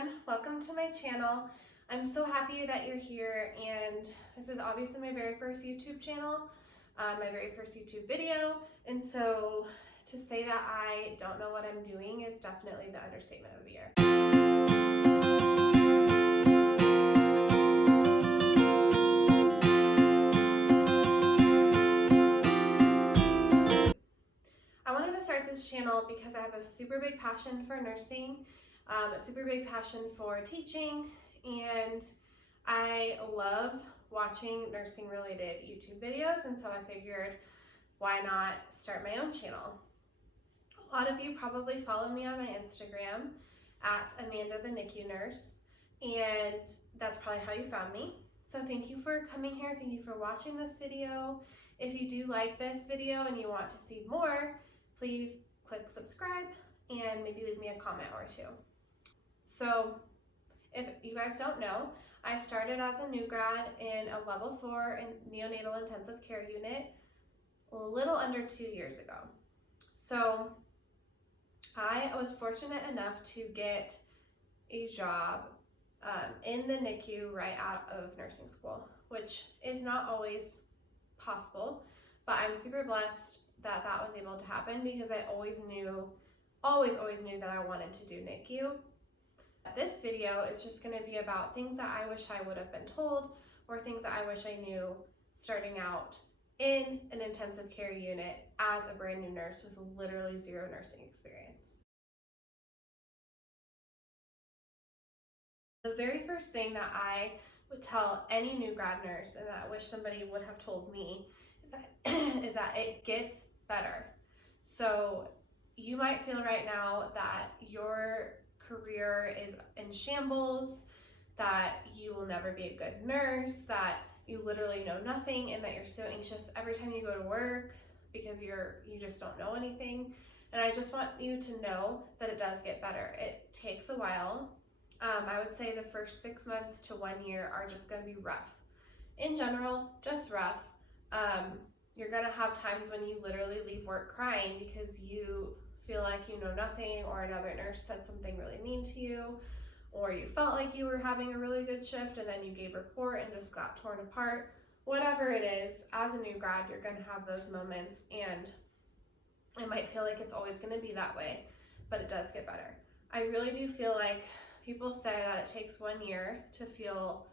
everyone, welcome to my channel. I'm so happy that you're here, and this is obviously my very first YouTube channel, my very first YouTube video, and so to say that I don't know what I'm doing is definitely the understatement of the year. I wanted to start this channel because I have a super big passion for nursing, a super big passion for teaching, and I love watching nursing related YouTube videos, and so I figured why not start my own channel. A lot of you probably follow me on my Instagram at Amanda the NICU Nurse, and that's probably how you found me. So thank you for coming here, thank you for watching this video. If you do like this video and you want to see more, please click subscribe and maybe leave me a comment or two. So if you guys don't know, I started as a new grad in a level 4 in neonatal intensive care unit a little under 2 years ago. So I was fortunate enough to get a job in the NICU right out of nursing school, which is not always possible, but I'm super blessed that that was able to happen because I always knew that I wanted to do NICU. This video is just going to be about things that I wish I would have been told or things that I wish I knew starting out in an intensive care unit as a brand new nurse with literally zero nursing experience. The very first thing that I would tell any new grad nurse, and that I wish somebody would have told me, is that it gets better. So you might feel right now that your career is in shambles, that you will never be a good nurse, that you literally know nothing, and that you're so anxious every time you go to work because you just don't know anything. And I just want you to know that it does get better. It takes a while. I would say the first 6 months to 1 year are just going to be rough. In general, just rough. You're going to have times when you literally leave work crying because you feel like you know nothing, or another nurse said something really mean to you, or you felt like you were having a really good shift and then you gave a report and just got torn apart. Whatever it is, as a new grad, you're going to have those moments, and it might feel like it's always going to be that way, but it does get better. I really do feel like people say that it takes 1 year to feel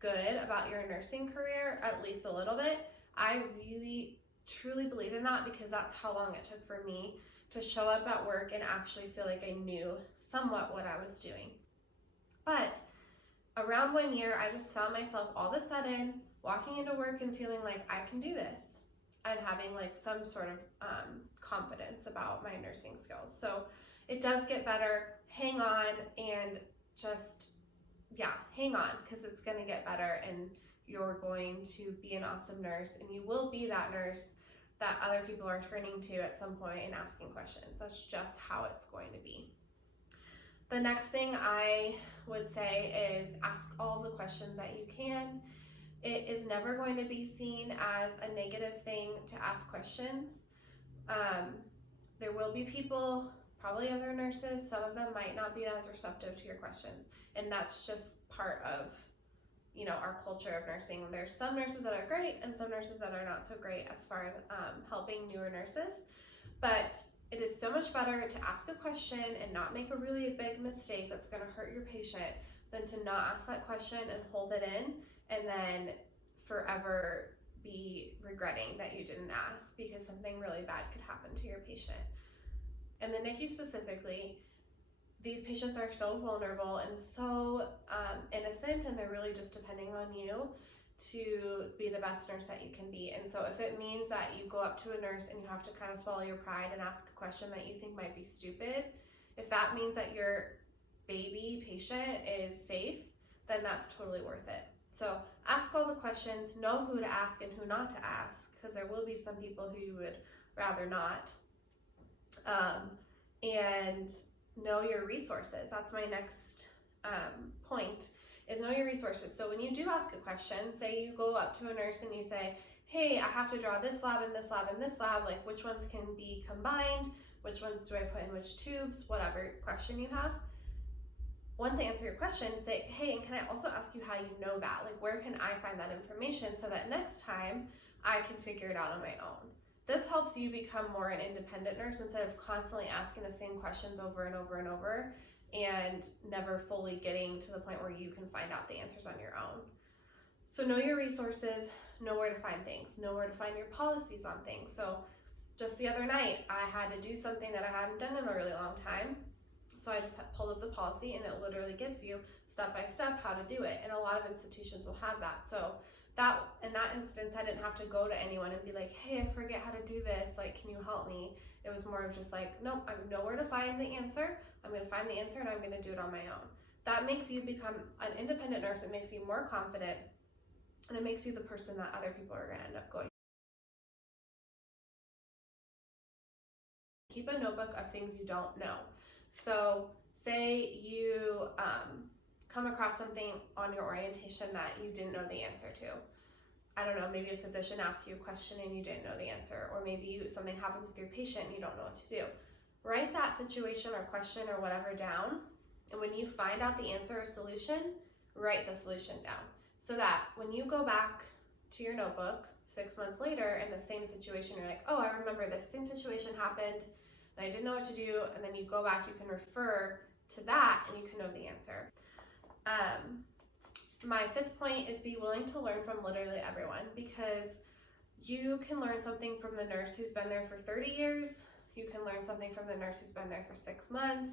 good about your nursing career, at least a little bit. I really truly believe in that because that's how long it took for me to show up at work and actually feel like I knew somewhat what I was doing. But around 1 year, I just found myself all of a sudden walking into work and feeling like I can do this and having like some sort of confidence about my nursing skills. So it does get better. Hang on, and just, hang on, because it's going to get better, and you're going to be an awesome nurse, and you will be that nurse that other people are turning to at some point and asking questions. That's just how it's going to be. The next thing I would say is ask all the questions that you can. It is never going to be seen as a negative thing to ask questions. There will be people, probably other nurses, some of them might not be as receptive to your questions, and that's just part of our culture of nursing. There's some nurses that are great and some nurses that are not so great as far as helping newer nurses, but it is so much better to ask a question and not make a really big mistake that's going to hurt your patient than to not ask that question and hold it in and then forever be regretting that you didn't ask because something really bad could happen to your patient. And the NICU specifically, these patients are so vulnerable and so innocent, and they're really just depending on you to be the best nurse that you can be. And so if it means that you go up to a nurse and you have to kind of swallow your pride and ask a question that you think might be stupid, if that means that your baby patient is safe, then that's totally worth it. So ask all the questions, know who to ask and who not to ask, because there will be some people who you would rather not. And know your resources. That's my next point, is know your resources. So when you do ask a question, say you go up to a nurse and you say, hey, I have to draw this lab and this lab and this lab, like which ones can be combined, which ones do I put in which tubes, whatever question you have. once they answer your question, say, hey, and can I also ask you how you know that? Like, where can I find that information so that next time I can figure it out on my own? This helps you become more an independent nurse instead of constantly asking the same questions over and over and over and never fully getting to the point where you can find out the answers on your own. So know your resources, know where to find things, know where to find your policies on things. So just the other night, I had to do something that I hadn't done in a really long time. So I just pulled up the policy, and it literally gives you step by step how to do it. And a lot of institutions will have that. So that in that instance, I didn't have to go to anyone and be like, hey, I forget how to do this. Like, can you help me? It was more of just like, nope, I know where to find the answer. I'm going to find the answer and I'm going to do it on my own. That makes you become an independent nurse. It makes you more confident, and it makes you the person that other people are going to end up going. Keep a notebook of things you don't know. So say you come across something on your orientation that you didn't know the answer to. I don't know, maybe a physician asks you a question and you didn't know the answer, or maybe something happens with your patient and you don't know what to do. Write that situation or question or whatever down, and when you find out the answer or solution, write the solution down so that when you go back to your notebook 6 months later in the same situation, you're like, oh, I remember this same situation happened and I didn't know what to do, and then you go back, you can refer to that and you can know the answer. My fifth point is be willing to learn from literally everyone, because you can learn something from the nurse who's been there for 30 years. You can learn something from the nurse who's been there for 6 months.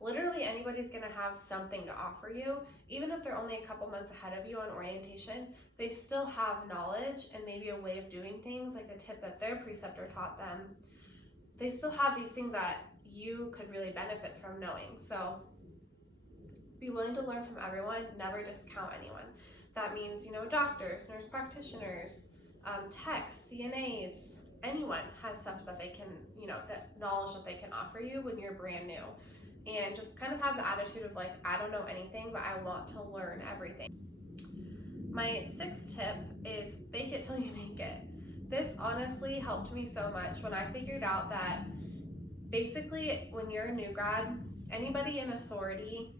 Literally anybody's going to have something to offer you. Even if they're only a couple months ahead of you on orientation, they still have knowledge and maybe a way of doing things, like a tip that their preceptor taught them. They still have these things that you could really benefit from knowing. So be willing to learn from everyone, never discount anyone. That means, doctors, nurse practitioners, techs, CNAs, anyone has stuff that they can, that knowledge that they can offer you when you're brand new. And just kind of have the attitude of like, I don't know anything, but I want to learn everything. My sixth tip is fake it till you make it. This honestly helped me so much when I figured out that basically when you're a new grad, anybody in authority,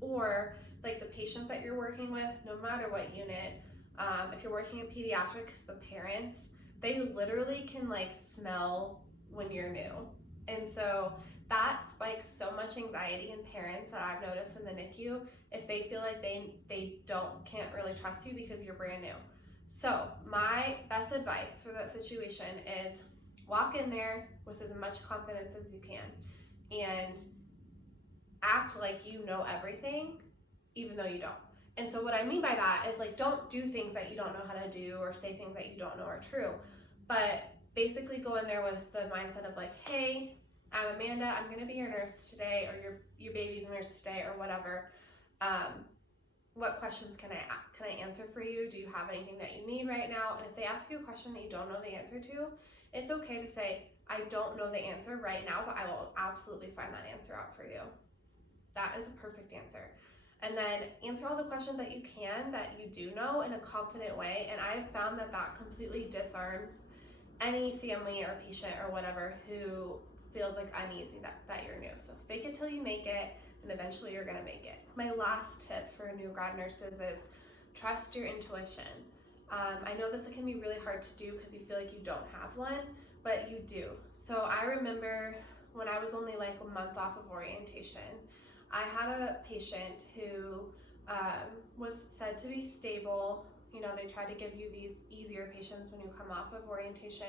or like the patients that you're working with, no matter what unit, if you're working in pediatrics, the parents, they literally can like smell when you're new. And so that spikes so much anxiety in parents that I've noticed in the NICU if they feel like they can't really trust you because you're brand new. So my best advice for that situation is walk in there with as much confidence as you can and act like you know everything, even though you don't. And so what I mean by that is like, don't do things that you don't know how to do or say things that you don't know are true, but basically go in there with the mindset of like, hey, I'm Amanda, I'm gonna be your nurse today, or your baby's nurse today, or whatever. What questions can I answer for you? Do you have anything that you need right now? And if they ask you a question that you don't know the answer to, it's okay to say, I don't know the answer right now, but I will absolutely find that answer out for you. That is a perfect answer. And then answer all the questions that you can that you do know in a confident way. And I've found that that completely disarms any family or patient or whatever who feels like uneasy that you're new. So fake it till you make it, and eventually you're gonna make it. My last tip for new grad nurses is trust your intuition. I know this can be really hard to do because you feel like you don't have one, but you do. So I remember when I was only like a month off of orientation, I had a patient who was said to be stable. They try to give you these easier patients when you come off of orientation.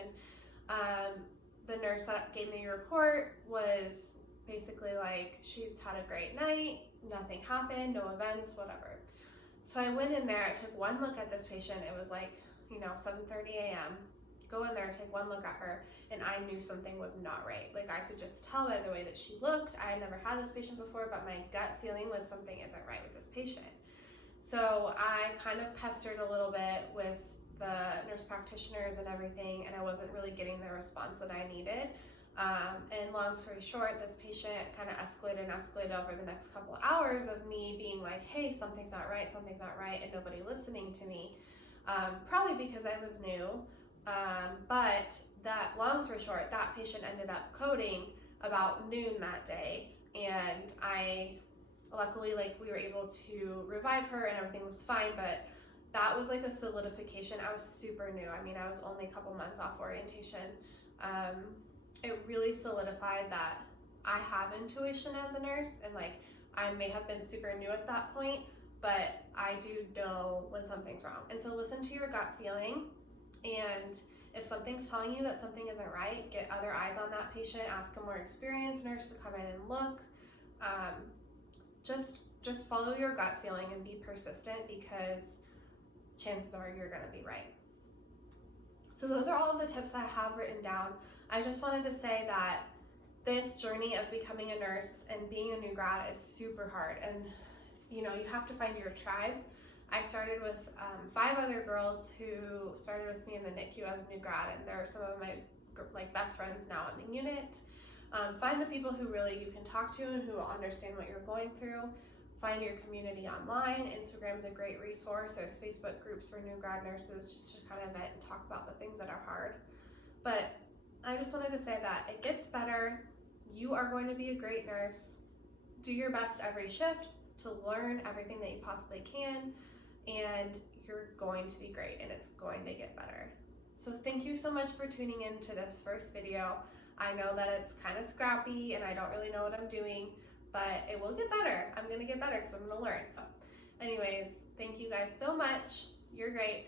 The nurse that gave me a report was basically like, she's had a great night, nothing happened, no events, whatever. So I went in there, I took one look at this patient. It was like, 7:30 a.m. Go in there, take one look at her, and I knew something was not right. Like, I could just tell by the way that she looked. I had never had this patient before, but my gut feeling was something isn't right with this patient. So I kind of pestered a little bit with the nurse practitioners and everything, and I wasn't really getting the response that I needed. And long story short, this patient kind of escalated over the next couple hours of me being like, hey, something's not right, and nobody listening to me. Probably because I was new. But that long story short, that patient ended up coding about noon that day, and luckily, like, we were able to revive her and everything was fine, but that was like a solidification. I was super new. I mean, I was only a couple months off orientation. It really solidified that I have intuition as a nurse, and like, I may have been super new at that point, but I do know when something's wrong. And so listen to your gut feeling, and if something's telling you that something isn't right, get other eyes on that patient, ask a more experienced nurse to come in and look. Just follow your gut feeling and be persistent, because chances are you're gonna be right. So those are all of the tips I have written down. I just wanted to say that this journey of becoming a nurse and being a new grad is super hard, and you know, you have to find your tribe. I started with 5 other girls who started with me in the NICU as a new grad, and they're some of my like best friends now in the unit. Find the people who really you can talk to and who will understand what you're going through. Find your community online. Instagram is a great resource. There's Facebook groups for new grad nurses, just to kind of vent and talk about the things that are hard. But I just wanted to say that it gets better. You are going to be a great nurse. Do your best every shift to learn everything that you possibly can, and you're going to be great, and it's going to get better. So thank you so much for tuning in to this first video. I know that it's kind of scrappy and I don't really know what I'm doing, but it will get better. I'm gonna get better because I'm gonna learn. But anyways, thank you guys so much. You're great.